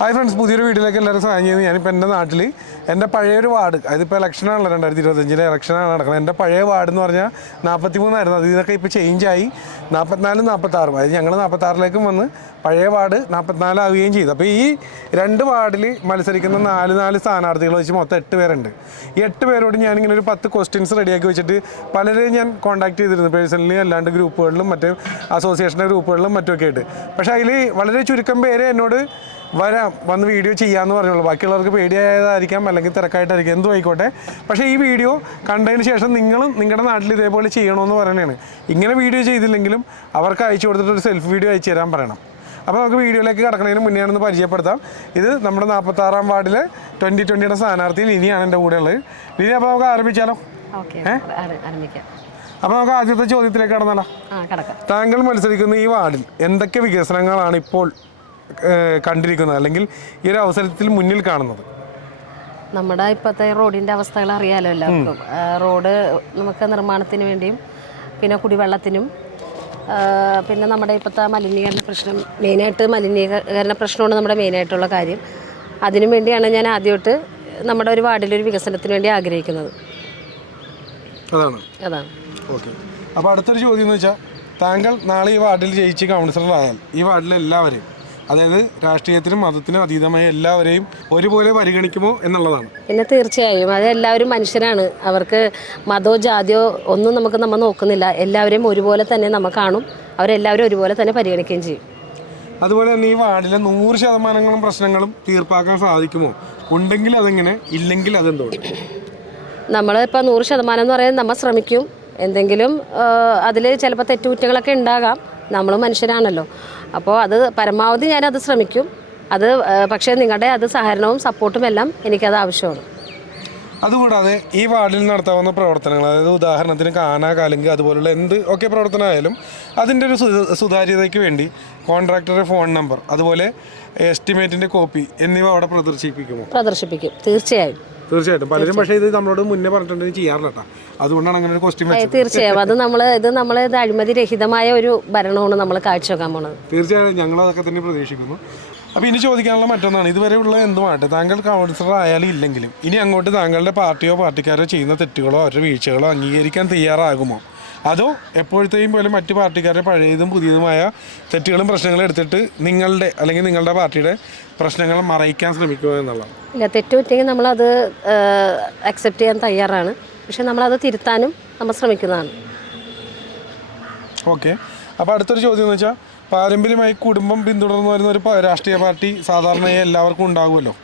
Hi friends പുതിയൊരു വീട്ടിലേക്ക് എല്ലാവരും സഹായം ചെയ്യുന്നത് ഞാനിപ്പോൾ എന്റെ നാട്ടിൽ എന്റെ പഴയൊരു വാർഡ് അതിപ്പോൾ ഇലക്ഷനാണല്ലോ രണ്ടായിരത്തി ഇരുപത്തഞ്ചിലെ ഇലക്ഷനാണ് നടക്കുന്നത്. എന്റെ പഴയ വാർഡ് എന്ന് പറഞ്ഞാൽ നാൽപ്പത്തി മൂന്നായിരുന്നു അത് ഇതൊക്കെ ഇപ്പോൾ ചേഞ്ചായി നാൽപ്പത്തിനാലും നാൽപ്പത്താറും അതായത് ഞങ്ങൾ നാൽപ്പത്താറിലേക്കും വന്ന് പഴയ വാർഡ് നാൽപ്പത്തിനാലാവുകയും ചെയ്തു. അപ്പോൾ ഈ രണ്ട് വാർഡിൽ മത്സരിക്കുന്ന നാല് നാല് സ്ഥാനാർത്ഥികൾ വെച്ച് മൊത്തം എട്ട് പേരുണ്ട്. ഈ എട്ട് പേരോട് ഞാനിങ്ങനെ ഒരു പത്ത് ക്വസ്റ്റ്യൻസ് റെഡിയാക്കി വെച്ചിട്ട് പലരെയും ഞാൻ കോൺടാക്ട് ചെയ്തിരുന്നു. പേഴ്സണലി അല്ലാണ്ട് ഗ്രൂപ്പുകളിലും മറ്റേ അസോസിയേഷന്റെ ഗ്രൂപ്പുകളിലും മറ്റുമൊക്കെ ആയിട്ട്. പക്ഷേ അതിൽ വളരെ ചുരുക്കം പേര് എന്നോട് വരാം. വന്ന് വീഡിയോ ചെയ്യാമെന്ന് പറഞ്ഞുള്ളൂ ബാക്കിയുള്ളവർക്ക് പേടിയായതായിരിക്കാം അല്ലെങ്കിൽ തിരക്കായിട്ടായിരിക്കും. എന്തും ആയിക്കോട്ടെ. പക്ഷേ ഈ വീഡിയോ കണ്ടതിന് ശേഷം നിങ്ങളും നിങ്ങളുടെ നാട്ടിൽ ഇതേപോലെ ചെയ്യണമെന്ന് പറയണതാണ് ഇങ്ങനെ വീഡിയോ ചെയ്തില്ലെങ്കിലും അവർക്ക് അയച്ചു കൊടുത്തിട്ട് ഒരു സെൽഫ് വീഡിയോ അയച്ചു തരാൻ പറയണം. അപ്പോൾ നമുക്ക് വീഡിയോയിലേക്ക് കിടക്കുന്നതിന് മുന്നേ ഒന്ന് പരിചയപ്പെടുത്താം. ഇത് നമ്മുടെ നാൽപ്പത്താറാം വാർഡിലെ ട്വന്റി ട്വന്റിയുടെ സ്ഥാനാർത്ഥി ലിനിയാണ് എന്റെ കൂടെ ഉള്ളത് ലിനി അപ്പോൾ നമുക്ക് ആരംഭിച്ചാലോ? അപ്പോൾ നമുക്ക് ആദ്യത്തെ ചോദ്യത്തിലേക്ക് കടന്നാലോ? താങ്കൾ മത്സരിക്കുന്ന ഈ വാർഡിൽ എന്തൊക്കെ വികസനങ്ങളാണ് ഇപ്പോൾ കണ്ടിരിക്കുന്നത് അല്ലെങ്കിൽ ഈ ഒരു അവസരത്തിൽ മുന്നിൽ കാണുന്നത്. നമ്മുടെ ഇപ്പോഴത്തെ റോഡിന്റെ അവസ്ഥകൾ അറിയാലോ എല്ലാവർക്കും. റോഡ് നമുക്ക് നിർമ്മാണത്തിന് വേണ്ടിയും പിന്നെ കുടിവെള്ളത്തിനും പിന്നെ നമ്മുടെ ഇപ്പോഴത്തെ മലിനീകരണ പ്രശ്നം മെയിനായിട്ട് മലിനീകരണ പ്രശ്നമാണ് നമ്മുടെ മെയിനായിട്ടുള്ള കാര്യം. അതിനു വേണ്ടിയാണ് ഞാൻ ആദ്യമായിട്ട് നമ്മുടെ ഒരു വാർഡിലൊരു വികസനത്തിന് വേണ്ടി ആഗ്രഹിക്കുന്നത്. അതാണ്. അതാണ്. ഓക്കെ. അപ്പോൾ അടുത്തൊരു ചോദ്യം എന്ന് വെച്ചാൽ താങ്കൾ നാളെ ഈ വാർഡിൽ ജയിച്ച് കൗൺസിലറായാൽ ഈ വാർഡിലെ എല്ലാവരെയും അതായത് രാഷ്ട്രീയത്തിനും മതത്തിനും അതീതമായ എല്ലാവരെയും ഒരുപോലെ പരിഗണിക്കുമോ എന്നുള്ളതാണ്. പിന്നെ തീർച്ചയായും. അത് എല്ലാവരും മനുഷ്യരാണ്. അവർക്ക് മതോ ജാതിയോ ഒന്നും നമുക്ക് നമ്മൾ നോക്കുന്നില്ല. എല്ലാവരെയും ഒരുപോലെ തന്നെ നമ്മൾ കാണും. അവരെല്ലാവരും ഒരുപോലെ തന്നെ പരിഗണിക്കുകയും ചെയ്യും. അതുപോലെ തന്നെ ഈ വാർഡിലെ നൂറ് ശതമാനങ്ങളും പ്രശ്നങ്ങളും തീർപ്പാക്കാൻ സാധിക്കുമോ? ഉണ്ടെങ്കിൽ അതെങ്ങനെ? ഇല്ലെങ്കിൽ അതെന്തോ നമ്മളിപ്പോൾ നൂറ് ശതമാനം എന്ന് പറയുന്നത് നമ്മൾ ശ്രമിക്കും. എന്തെങ്കിലും അതിൽ ചിലപ്പോൾ തെറ്റുകുറ്റങ്ങളൊക്കെ ഉണ്ടാകാം. നമ്മൾ മനുഷ്യരാണല്ലോ. അപ്പോൾ അത് പരമാവധി ഞാനത് ശ്രമിക്കും. അത് പക്ഷേ നിങ്ങളുടെ അത് സഹകരണവും സപ്പോർട്ടും എല്ലാം എനിക്കത് ആവശ്യമാണ്. അതുകൂടാതെ ഈ വാർഡിൽ നടത്താവുന്ന പ്രവർത്തനങ്ങൾ അതായത് ഉദാഹരണത്തിന് കാന കാലിങ്ക് അതുപോലുള്ള എന്ത് ഒക്കെ പ്രവർത്തനമായാലും അതിന്റെ ഒരു സുത- സുതാര്യതയ്ക്ക് വേണ്ടി കോൺട്രാക്ടറുടെ ഫോൺ നമ്പർ അതുപോലെ എസ്റ്റിമേറ്റിന്റെ കോപ്പി എന്നിവ അവിടെ പ്രദർശിപ്പിക്കുമോ? പ്രദർശിപ്പിക്കും. തീർച്ചയായും. തീർച്ചയായിട്ടും. പലരും പക്ഷേ ഇത് നമ്മളോട് മുന്നേ പറഞ്ഞിട്ടുണ്ട് ചെയ്യാറില്ല കേട്ടോ അതുകൊണ്ടാണ് അങ്ങനെ ഒരു ക്വസ്റ്റ്യൻ തീർച്ചയായും. അത് നമ്മൾ ഇത് നമ്മൾ ഇത് അഴിമതി രഹിതമായ ഒരു ഭരണമാണ് നമ്മൾ കാഴ്ചവെക്കാൻ പോണത്. തീർച്ചയായും ഞങ്ങൾ അതൊക്കെ തന്നെ പ്രതീക്ഷിക്കുന്നു. അപ്പോൾ ഇനി ചോദിക്കാനുള്ള മറ്റൊന്നാണ്. ഇതുവരെ ഉള്ള എന്തുമാട്ടെ താങ്കൾ കൗൺസിലർ ആയാലും ഇല്ലെങ്കിലും ഇനി അങ്ങോട്ട് താങ്കളുടെ പാർട്ടിയോ പാർട്ടിക്കാരോ ചെയ്യുന്ന തെറ്റുകളോ അവരുടെ വീഴ്ചകളോ അംഗീകരിക്കാൻ തയ്യാറാകുമോ? അതോ എപ്പോഴത്തെയും പോലെ മറ്റു പാർട്ടിക്കാരുടെ പഴയതും പുതിയതുമായ തെറ്റുകളും പ്രശ്നങ്ങളും എടുത്തിട്ട് നിങ്ങളുടെ അല്ലെങ്കിൽ നിങ്ങളുടെ പാർട്ടിയുടെ പ്രശ്നങ്ങൾ മറയ്ക്കാൻ ശ്രമിക്കുക എന്നുള്ളതാണ്. ഇല്ല തെറ്റുപറ്റിയെങ്കിൽ നമ്മളത് അക്സെപ്റ്റ് ചെയ്യാൻ തയ്യാറാണ്. പക്ഷെ നമ്മളത് തിരുത്താനും നമ്മൾ ശ്രമിക്കുന്നതാണ്. ഓക്കെ. അപ്പോൾ അടുത്തൊരു ചോദ്യം എന്ന് വെച്ചാൽ പാരമ്പര്യമായി കുടുംബം പിന്തുടർന്നു വരുന്ന ഒരു രാഷ്ട്രീയ പാർട്ടി സാധാരണയായി എല്ലാവർക്കും ഉണ്ടാകുമല്ലോ.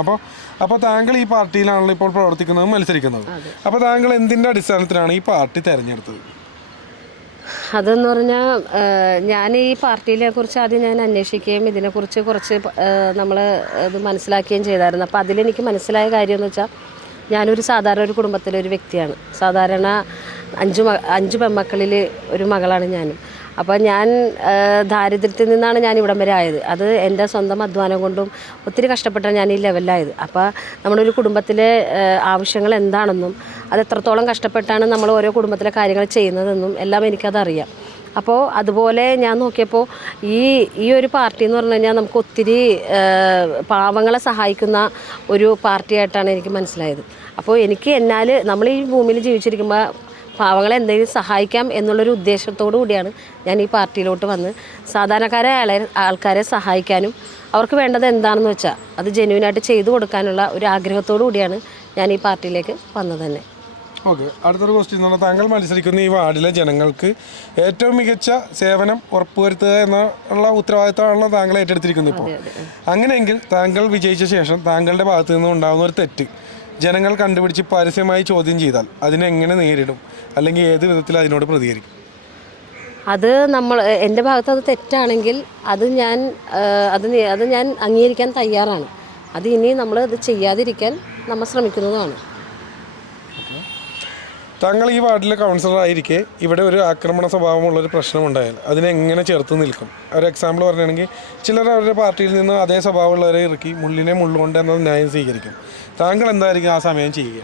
അപ്പോൾ അപ്പോൾ താങ്കൾ ഈ പാർട്ടിയിലാണല്ലോ ഇപ്പോൾ പ്രവർത്തിക്കുന്നത് മത്സരിക്കുന്നത്. അപ്പോൾ താങ്കൾ എന്തിന്റെ അടിസ്ഥാനത്തിലാണ് ഈ പാർട്ടി തിരഞ്ഞെടുത്തത്? അതെന്ന് പറഞ്ഞാൽ ഞാൻ ഈ പാർട്ടിയിലെ കുറിച്ച് ആദ്യം ഞാൻ അന്വേഷിക്കുകയും ഇതിനെക്കുറിച്ച് കുറച്ച് നമ്മൾ ഇത് മനസ്സിലാക്കുകയും ചെയ്തായിരുന്നു. അപ്പോൾ അതിലെനിക്ക് മനസ്സിലായ കാര്യം എന്ന് വെച്ചാൽ ഞാനൊരു സാധാരണ ഒരു കുടുംബത്തിലെ ഒരു വ്യക്തിയാണ്. സാധാരണ അഞ്ച് അഞ്ച് പെൺമക്കളിൽ ഒരു മകളാണ് ഞാനും. അപ്പോൾ ഞാൻ ദാരിദ്ര്യത്തിൽ നിന്നാണ് ഞാൻ ഇവിടം വരെ ആയത്. അത് എന്റെ സ്വന്തം അധ്വാനം കൊണ്ടും ഒത്തിരി കഷ്ടപ്പെട്ടാണ് ഞാൻ ഈ ലെവലിലായത് അപ്പോൾ നമ്മുടെ ഒരു കുടുംബത്തിലെ ആവശ്യങ്ങൾ എന്താണെന്നും അത് എത്രത്തോളം കഷ്ടപ്പെട്ടാണ് നമ്മൾ ഓരോ കുടുംബത്തിലെ കാര്യങ്ങൾ ചെയ്യുന്നതെന്നും എല്ലാം എനിക്കതറിയാം. അപ്പോൾ അതുപോലെ ഞാൻ നോക്കിയപ്പോൾ ഈ ഈ ഒരു പാർട്ടി എന്ന് പറഞ്ഞു കഴിഞ്ഞാൽ നമുക്ക് ഒത്തിരി പാവങ്ങളെ സഹായിക്കുന്ന ഒരു പാർട്ടിയായിട്ടാണ് എനിക്ക് മനസ്സിലായത്. അപ്പോൾ എനിക്ക് എന്നാൽ നമ്മൾ ഈ ഭൂമിയിൽ ജീവിച്ചിരിക്കുമ്പോൾ പാവങ്ങളെ എന്തെങ്കിലും സഹായിക്കാം എന്നുള്ളൊരു ഉദ്ദേശത്തോടു കൂടിയാണ് ഞാൻ ഈ പാർട്ടിയിലോട്ട് വന്ന് സാധാരണക്കാരെ ആൾക്കാരെ സഹായിക്കാനും അവർക്ക് വേണ്ടത് എന്താണെന്ന് വെച്ചാൽ അത് ജെന്യൂനായിട്ട് ചെയ്തു കൊടുക്കാനുള്ള ഒരു ആഗ്രഹത്തോടു കൂടിയാണ് ഞാൻ ഈ പാർട്ടിയിലേക്ക് വന്നത് തന്നെ. ഓക്കെ അടുത്തൊരു ക്വസ്റ്റ്യൻ എന്ന് പറഞ്ഞാൽ താങ്കൾ മത്സരിക്കുന്ന ഈ വാർഡിലെ ജനങ്ങൾക്ക് ഏറ്റവും മികച്ച സേവനം ഉറപ്പുവരുത്തുക എന്നുള്ള ഉത്തരവാദിത്തമാണല്ലോ താങ്കൾ ഏറ്റെടുത്തിരിക്കുന്നത് ഇപ്പോൾ. അങ്ങനെയെങ്കിൽ താങ്കൾ വിജയിച്ച ശേഷം താങ്കളുടെ ഭാഗത്തു നിന്നും ഉണ്ടാകുന്ന ഒരു തെറ്റ് ജനങ്ങൾ കണ്ടുപിടിച്ച് പരസ്യമായി ചോദ്യം ചെയ്താൽ അതിനെങ്ങനെ നേരിടും? അല്ലെങ്കിൽ ഏത് വിധത്തിൽ അതിനോട് പ്രതികരിക്കും? അത് നമ്മൾ എന്റെ ഭാഗത്ത് അത് തെറ്റാണെങ്കിൽ അത് ഞാൻ അത് അത് ഞാൻ അംഗീകരിക്കാൻ തയ്യാറാണ്. അത് ഇനി നമ്മൾ അത് ചെയ്യാതിരിക്കാൻ നമ്മൾ ശ്രമിക്കുന്നതുമാണ് താങ്കൾ ഈ വാർഡിലെ കൗൺസിലർ ആയിരിക്കെ ഇവിടെ ഒരു ആക്രമണ സ്വഭാവമുള്ള ഒരു പ്രശ്നം ഉണ്ടായാൽ അതിനെ എങ്ങനെ ചേർത്ത് നിൽക്കും? ഒരു എക്സാമ്പിൾ പറയുകയാണെങ്കിൽ ചിലർ അവരുടെ പാർട്ടിയിൽ നിന്ന് അതേ സ്വഭാവമുള്ളവരെ ഇറക്കി മുള്ളിനെ മുള്ളുകൊണ്ട് എന്നത് ന്യായം സ്വീകരിക്കും. താങ്കൾ എന്തായിരിക്കും ആ സമയം ചെയ്യുക?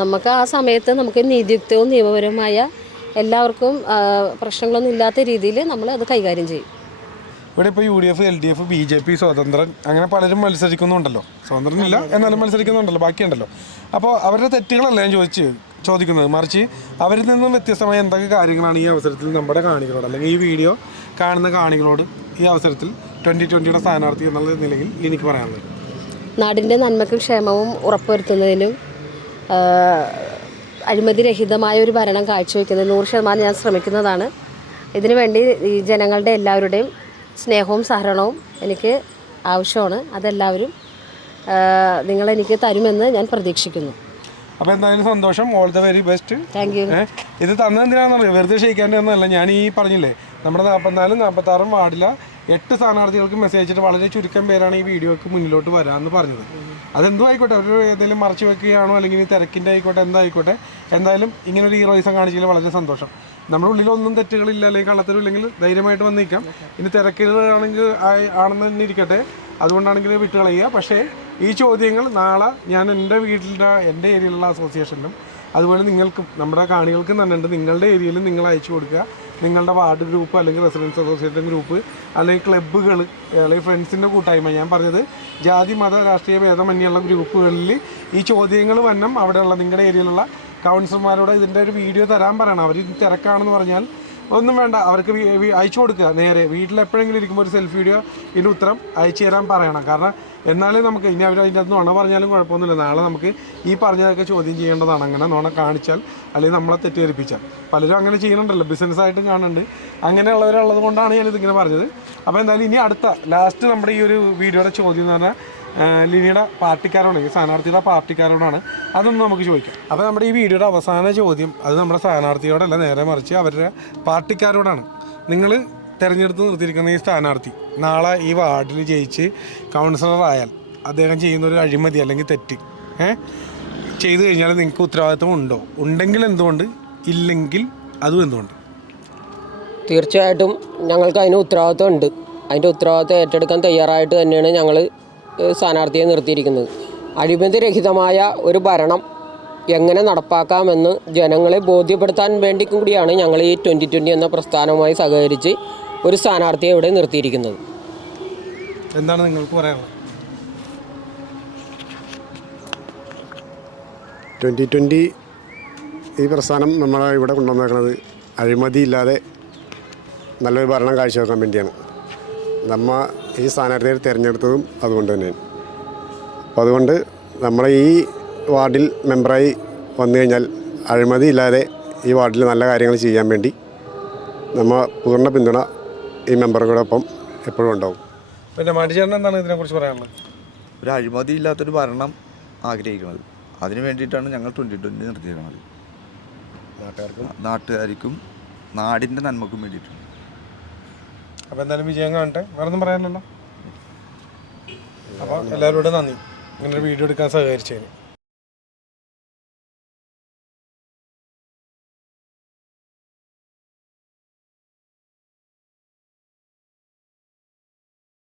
നമുക്ക് ആ സമയത്ത് നമുക്ക് നീതിയുക്തവും നിയമപരവുമായ എല്ലാവർക്കും പ്രശ്നങ്ങളൊന്നും ഇല്ലാത്ത രീതിയിൽ നമ്മൾ അത് കൈകാര്യം ചെയ്യും. ഇവിടെ ഇപ്പോൾ U D F L D F B J P സ്വതന്ത്രൻ അങ്ങനെ പലരും മത്സരിക്കുന്നുണ്ടല്ലോ. സ്വതന്ത്രനില്ല എന്നാലും മത്സരിക്കുന്നുണ്ടല്ലോ. ബാക്കിയുണ്ടല്ലോ. അപ്പോൾ അവരുടെ തെറ്റുകളല്ല ഞാൻ ചോദിച്ച് ചോദിക്കുന്നത്. മറിച്ച് അവരിൽ നിന്നും വ്യത്യസ്തമായ എന്തൊക്കെ കാര്യങ്ങളാണ് ഈ അവസരത്തിൽ നമ്മുടെ കാണികളോട് അല്ലെങ്കിൽ ഈ വീഡിയോ കാണുന്ന കാണികളോട് ഈ അവസരത്തിൽ ട്വന്റി ട്വന്റിയുടെ സ്ഥാനാർത്ഥി എന്നുള്ള നിലയിൽ എനിക്ക് പറയാനുള്ളത്? നാടിന്റെ നന്മക്കും ക്ഷേമവും ഉറപ്പുവരുത്തുന്നതിനും അഴിമതിരഹിതമായ ഒരു ഭരണം കാഴ്ചവെക്കുന്നതിന് നൂറ് ശതമാനം ഞാൻ ശ്രമിക്കുന്നതാണ്. ഇതിനുവേണ്ടി ഈ ജനങ്ങളുടെ എല്ലാവരുടെയും സ്നേഹവും സഹകരണവും എനിക്ക് ആവശ്യമാണ്. അതെല്ലാവരും നിങ്ങളെനിക്ക് തരുമെന്ന് ഞാൻ പ്രതീക്ഷിക്കുന്നു. അപ്പോൾ എന്തായാലും സന്തോഷം. ഓൾ ദ വെരി ബെസ്റ്റ് ഇത് തന്നെന്തിനാണെന്നറിയോ വെറുതെ ക്ഷയിക്കാന്റെ ഒന്നല്ല ഞാൻ ഈ പറഞ്ഞില്ലേ നമ്മുടെ നാൽപ്പത്തിനാലും നാൽപ്പത്താറും വാർഡില എട്ട് സ്ഥാനാർത്ഥികൾക്ക് മെസ്സേജ് അയച്ചിട്ട് വളരെ ചുരുക്കം പേരാണ് ഈ വീഡിയോക്ക് മുന്നിലോട്ട് വരാമെന്ന് പറഞ്ഞത്. അതെന്തോ ആയിക്കോട്ടെ അവർ ഏതെങ്കിലും മറച്ചു വെക്കുകയാണോ അല്ലെങ്കിൽ തിരക്കിന്റെ ആയിക്കോട്ടെ എന്തായിക്കോട്ടെ എന്തായാലും ഇങ്ങനെ ഒരു ഹീറോയിസം കാണിച്ചതിൽ വളരെ സന്തോഷം. നമ്മുടെ ഉള്ളിലൊന്നും തെറ്റുകളില്ല അല്ലെങ്കിൽ കള്ളത്തരം ഇല്ലെങ്കിൽ ധൈര്യമായിട്ട് വന്ന് നിൽക്കാം ഇനി തിരക്കുകളാണെങ്കിൽ ആണെന്ന് തന്നെ ഇരിക്കട്ടെ. അതുകൊണ്ടാണെങ്കിൽ വിട്ടുകളയുക. പക്ഷേ ഈ ചോദ്യങ്ങൾ നാളെ ഞാൻ എന്റെ വീട്ടിലെ എന്റെ ഏരിയയിലുള്ള അസോസിയേഷനിലും അതുപോലെ നിങ്ങൾക്കും നമ്മുടെ കാണികൾക്കും തന്നെ ഉണ്ട്. നിങ്ങളുടെ ഏരിയയിൽ നിങ്ങൾ അയച്ചു കൊടുക്കുക. നിങ്ങളുടെ വാർഡ് ഗ്രൂപ്പ് അല്ലെങ്കിൽ റെസിഡൻസ് അസോസിയേഷൻ ഗ്രൂപ്പ് അല്ലെങ്കിൽ ക്ലബ്ബുകൾ അല്ലെങ്കിൽ ഫ്രണ്ട്സിന്റെ കൂട്ടായ്മ. ഞാൻ പറഞ്ഞത് ജാതി മത രാഷ്ട്രീയ ഭേദമന്യുള്ള ഗ്രൂപ്പുകളിൽ ഈ ചോദ്യങ്ങൾ വന്നം അവിടെയുള്ള നിങ്ങളുടെ ഏരിയയിലുള്ള കൗൺസിലർമാരോട് ഇതിന്റെ ഒരു വീഡിയോ തരാൻ പറയണം. അവർ തിരക്കാണെന്ന് പറഞ്ഞാൽ ഒന്നും വേണ്ട. അവർക്ക് അയച്ചു കൊടുക്കുക. നേരെ വീട്ടിൽ എപ്പോഴെങ്കിലും ഇരിക്കുമ്പോൾ ഒരു സെൽഫി വീഡിയോ ഇതിന് ഉത്തരം അയച്ചു തരാൻ പറയണം. കാരണം എന്നാലേ നമുക്ക് ഇനി അവർ അതിന്റെ അകത്ത് നുണ പറഞ്ഞാലും കുഴപ്പമൊന്നുമില്ല. നാളെ നമുക്ക് ഈ പറഞ്ഞതൊക്കെ ചോദ്യം ചെയ്യേണ്ടതാണ്. അങ്ങനെ നുണ കാണിച്ചാൽ അല്ലെങ്കിൽ നമ്മളെ തെറ്റിദ്ധരിപ്പിച്ചാൽ. പലരും അങ്ങനെ ചെയ്യുന്നുണ്ടല്ലോ. ബിസിനസ്സായിട്ടും കാണുന്നുണ്ട്. അങ്ങനെയുള്ളവരുള്ളത് കൊണ്ടാണ് ഞാനിതിങ്ങനെ പറഞ്ഞത്. അപ്പോൾ എന്തായാലും ഇനി അടുത്ത ലാസ്റ്റ് നമ്മുടെ ഈ ഒരു വീഡിയോയുടെ ചോദ്യം എന്ന് പറഞ്ഞാൽ ലിനിയുടെ പാർട്ടിക്കാരോട് ഈ സ്ഥാനാർത്ഥിയുടെ പാർട്ടിക്കാരോടാണ്. അതൊന്നും നമുക്ക് ചോദിക്കാം. അപ്പോൾ നമ്മുടെ ഈ വീഡിയോയുടെ അവസാന ചോദ്യം അത് നമ്മുടെ സ്ഥാനാർത്ഥിയോടല്ല നേരെ മറിച്ച് അവരുടെ പാർട്ടിക്കാരോടാണ്. നിങ്ങൾ തിരഞ്ഞെടുത്ത് നിർത്തിയിരിക്കുന്ന ഈ സ്ഥാനാർത്ഥി നാളെ ഈ വാർഡിൽ ജയിച്ച് കൗൺസിലറായാൽ അദ്ദേഹം ചെയ്യുന്ന ഒരു അഴിമതി അല്ലെങ്കിൽ തെറ്റ് ഏ? ചെയ്തു കഴിഞ്ഞാൽ നിങ്ങൾക്ക് ഉത്തരവാദിത്വം ഉണ്ടോ? ഉണ്ടെങ്കിൽ എന്തുകൊണ്ട്? ഇല്ലെങ്കിൽ അതും എന്തുകൊണ്ട്? തീർച്ചയായിട്ടും ഞങ്ങൾക്ക് അതിന് ഉത്തരവാദിത്വം ഉണ്ട്. അതിന്റെ ഉത്തരവാദിത്വം ഏറ്റെടുക്കാൻ തയ്യാറായിട്ട് തന്നെയാണ് ഞങ്ങൾ സ്ഥാനാർത്ഥിയെ നിർത്തിയിരിക്കുന്നത്. അഴിമതിരഹിതമായ ഒരു ഭരണം എങ്ങനെ നടപ്പാക്കാമെന്ന് ജനങ്ങളെ ബോധ്യപ്പെടുത്താൻ വേണ്ടി കൂടിയാണ് ഞങ്ങൾ ഈ ട്വന്റി ട്വന്റി എന്ന പ്രസ്ഥാനവുമായി സഹകരിച്ച് ഒരു സ്ഥാനാർത്ഥിയെ ഇവിടെ നിർത്തിയിരിക്കുന്നത്. എന്താണ് നിങ്ങൾക്ക് പറയാനുള്ളത്? ട്വന്റി ട്വന്റി ഈ പ്രസ്ഥാനം നമ്മൾ ഇവിടെ കൊണ്ടുവന്നേക്കുന്നത് അഴിമതി ഇല്ലാതെ നല്ലൊരു ഭരണം കാഴ്ചവെക്കാൻ വേണ്ടിയാണ്. നമ്മ ഈ സ്ഥാനാർത്ഥിയെ തിരഞ്ഞെടുത്തതും അതുകൊണ്ട് തന്നെയാണ്. അപ്പോൾ അതുകൊണ്ട് നമ്മളെ ഈ വാർഡിൽ മെമ്പറായി വന്നു കഴിഞ്ഞാൽ അഴിമതി ഇല്ലാതെ ഈ വാർഡിൽ നല്ല കാര്യങ്ങൾ ചെയ്യാൻ വേണ്ടി നമ്മൾ പൂർണ പിന്തുണ ഈ മെമ്പറുകളോടൊപ്പം എപ്പോഴും ഉണ്ടാവും. പിന്നെ മാറ്റിച്ചേട്ടൻ എന്താണ് ഇതിനെക്കുറിച്ച് പറയാനുള്ളത്? ഒരു അഴിമതി ഇല്ലാത്തൊരു ഭരണം ആഗ്രഹിക്കുന്നത്. അതിനു വേണ്ടിയിട്ടാണ് ഞങ്ങൾ ട്വന്റി ട്വന്റി നിർത്തിയിരിക്കുന്നത് നാട്ടുകാർക്കും. നാട്ടുകാർക്കും നാടിന്റെ നന്മക്കും വേണ്ടിയിട്ടാണ്. അപ്പോൾ എന്തായാലും വിജയം കാണട്ടെ. വേറെ ഒന്നും പറയാനില്ലല്ലോ. അപ്പോൾ എല്ലാവരോടും നന്ദി. ഇങ്ങനെ വീഡിയോ എടുക്കാൻ സഹകരിച്ചതിന്.